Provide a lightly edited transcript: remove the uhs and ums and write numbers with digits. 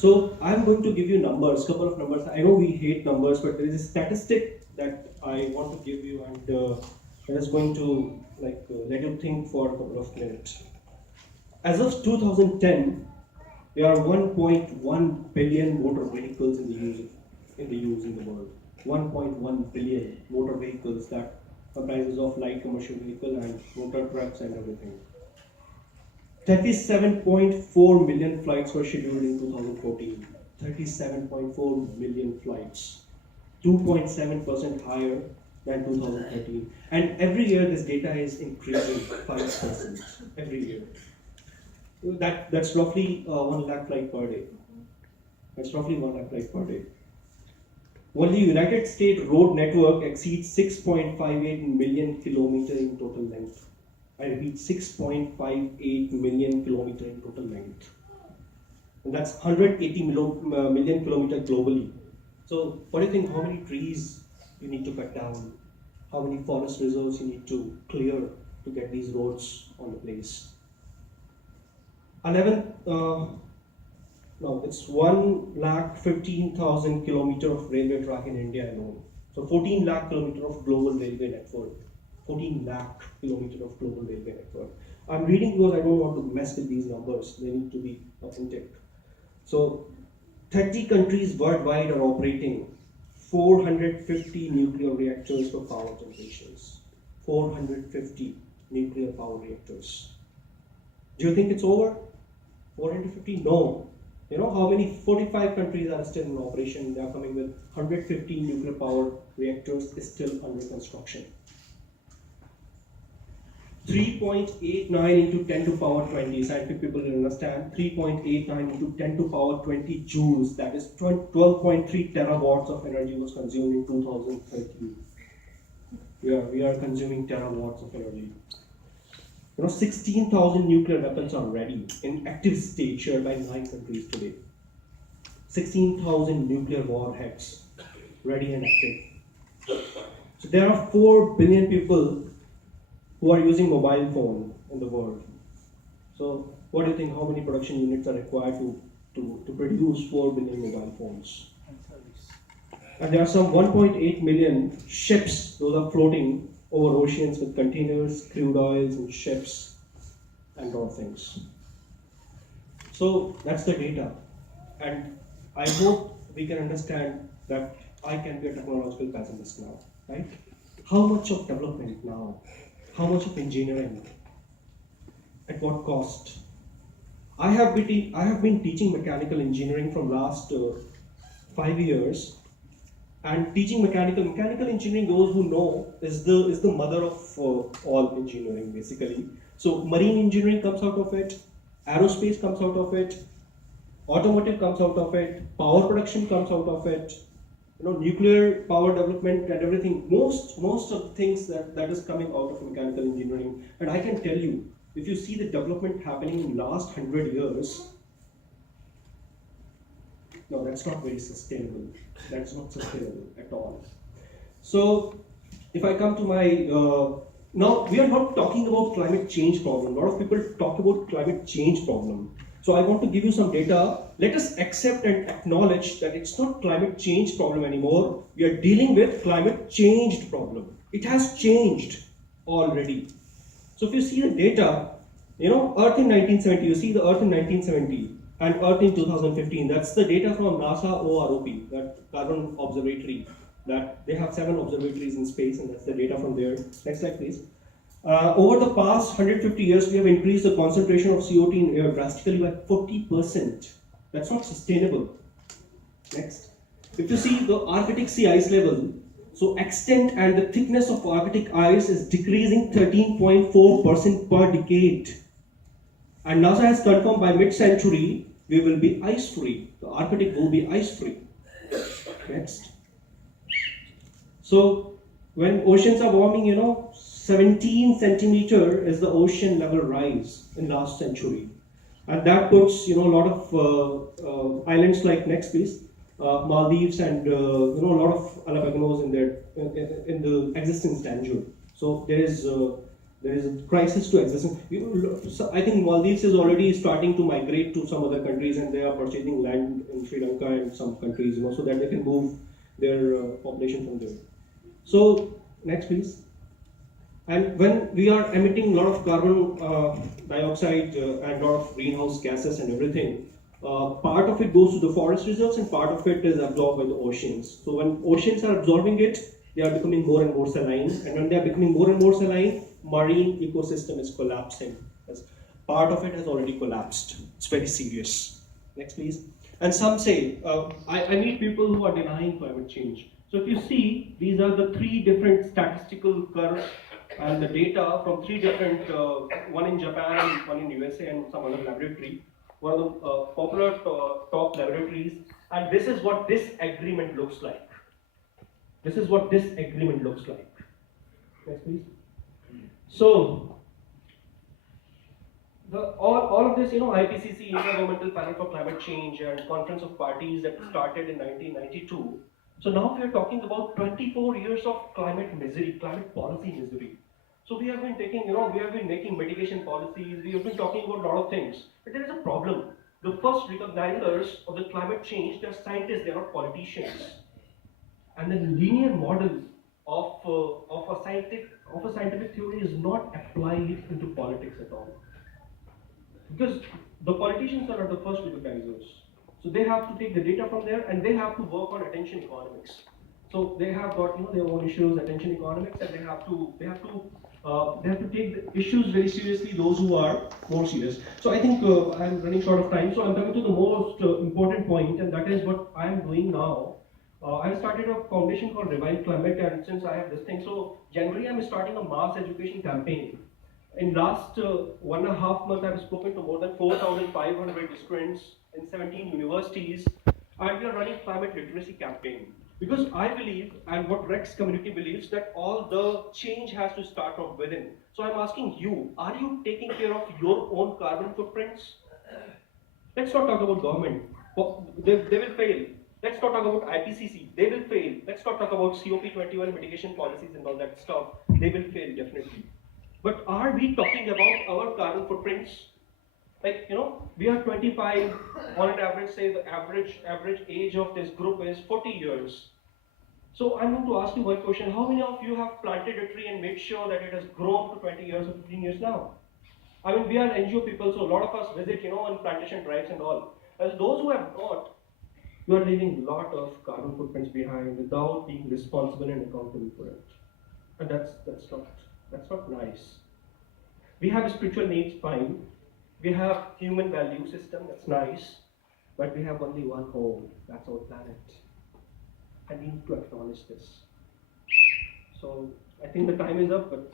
So I'm going to give you numbers, couple of numbers. I know we hate numbers, but there is a statistic that I want to give you, and I'm just going to let you think for a couple of minutes. As of 2010, there are 1.1 billion motor vehicles in the world. 1.1 billion motor vehicles that comprises of light commercial vehicle and motor trucks and everything. 37.4 million flights were scheduled in 2014. 37.4 million flights, 2.7% higher than 2013. And every year this data is increasing 5% every year. That's roughly 1 lakh flight per day. That's roughly 1 lakh flight per day. Only United States road network exceeds 6.58 million kilometer in total length. I repeat, 6.58 million kilometer in total length. And that's 180 million kilometer globally. So what do you think, how many trees you need to cut down? How many forest reserves you need to clear to get these roads on the place? 1,15,000 kilometers of railway track in India alone. So 14 lakh kilometers of global railway network. 14 lakh kilometers of global railway network. I'm reading because I don't want to mess with these numbers. They need to be authentic. So 30 countries worldwide are operating 450 nuclear reactors for power generations. 450 nuclear power reactors. Do you think it's over? 450? No. You know how many? 45 countries are still in operation. They are coming with 150 nuclear power reactors still under construction. 3.89 into 10 to power 20. Scientific people will understand. 3.89 into 10 to power 20 joules. That is 12.3 terawatts of energy was consumed in 2013. We are consuming terawatts of energy. 16,000 nuclear weapons are ready in active state shared by 9 countries today. 16,000 nuclear warheads ready and active. So there are 4 billion people who are using mobile phone in the world. So what do you think, how many production units are required to produce 4 billion mobile phones? And there are some 1.8 million ships, those are floating over oceans with containers, crude oils, and ships, and all things. So that's the data. And I hope we can understand that I can be a technological pessimist now, right? How much of development now? How much of engineering? At what cost? I have been teaching mechanical engineering from last 5 years. And teaching mechanical engineering, those who know, is the mother of all engineering basically. So marine engineering comes out of it, aerospace comes out of it, automotive comes out of it, power production comes out of it, nuclear power development and everything. Most of the things that is coming out of mechanical engineering. And I can tell you, if you see the development happening in last 100 years, no, that's not very sustainable. That's not sustainable at all. So, if I come to my now, we are not talking about climate change problem. A lot of people talk about climate change problem. So I want to give you some data. Let us accept and acknowledge that it's not climate change problem anymore. We are dealing with climate changed problem. It has changed already. So if you see the data, Earth in 1970, you see the Earth in 1970 and Earth in 2015. That's the data from NASA OROP, that Carbon Observatory. That they have 7 observatories in space, and that's the data from there. Next slide, please. Over the past 150 years, we have increased the concentration of CO2 in air drastically by 40%. That's not sustainable. Next. If you see the Arctic sea ice level, so extent and the thickness of Arctic ice is decreasing 13.4% per decade. And NASA has confirmed by mid-century, we will be ice-free. The Arctic will be ice-free. Next. So, when oceans are warming, 17 centimeter is the ocean level rise in last century. And that puts, a lot of islands like, next please, Maldives and, a lot of Galapagos in the existence danger. So, there is There is a crisis to existence. So I think Maldives is already starting to migrate to some other countries, and they are purchasing land in Sri Lanka and some countries, so that they can move their population from there. So next, please. And when we are emitting a lot of carbon dioxide and a lot of greenhouse gases and everything, part of it goes to the forest reserves and part of it is absorbed by the oceans. So when oceans are absorbing it, they are becoming more and more saline. And when they are becoming more and more saline, marine ecosystem is collapsing. As part of it has already collapsed. It's very serious. Next, please. And some say, I meet people who are denying climate change. So if you see, these are the three different statistical curves and the data from three different, one in Japan, one in USA, and some other laboratory, one of the popular top laboratories, and this is what this agreement looks like. This is what this agreement looks like. Next, please. So, all of this, IPCC, Intergovernmental Panel for Climate Change, and Conference of Parties that started in 1992. So now we are talking about 24 years of climate misery, climate policy misery. So we have been taking, we have been making mitigation policies, we have been talking about a lot of things. But there is a problem. The first recognizers of the climate change, they're scientists, they're not politicians. And the linear model of a scientific theory is not applied into politics at all. Because the politicians are the first recognizers. So they have to take the data from there and they have to work on attention economics. So they have got their own issues, attention economics, and they have to take the issues very seriously. Those who are more serious. So I think I'm running short of time. So I'm coming to the most important point, and that is what I'm doing now. I started a foundation called Revive Climate, and since I have this thing, so January I'm starting a mass education campaign. In last 1.5 months, I've spoken to more than 4,500 students in 17 universities, and we are running climate literacy campaign. Because I believe, and what Rex community believes, that all the change has to start from within. So I'm asking you, are you taking care of your own carbon footprints? Let's not talk about government. They will fail. Let's not talk about IPCC. They will fail. Let's not talk about COP21 mitigation policies and all that stuff. They will fail, definitely. But are we talking about our carbon footprints? Like, we are 25, on an average, say the average age of this group is 40 years. So I'm going to ask you one question. How many of you have planted a tree and made sure that it has grown to 20 years or 15 years now? I mean, we are NGO people, so a lot of us visit, on plantation drives and all. As those who have not, you are leaving a lot of carbon footprints behind without being responsible and accountable for it. And that's not nice. We have spiritual needs, fine. We have human value system, that's nice. But we have only one home, that's our planet. And we need to acknowledge this. So I think the time is up, but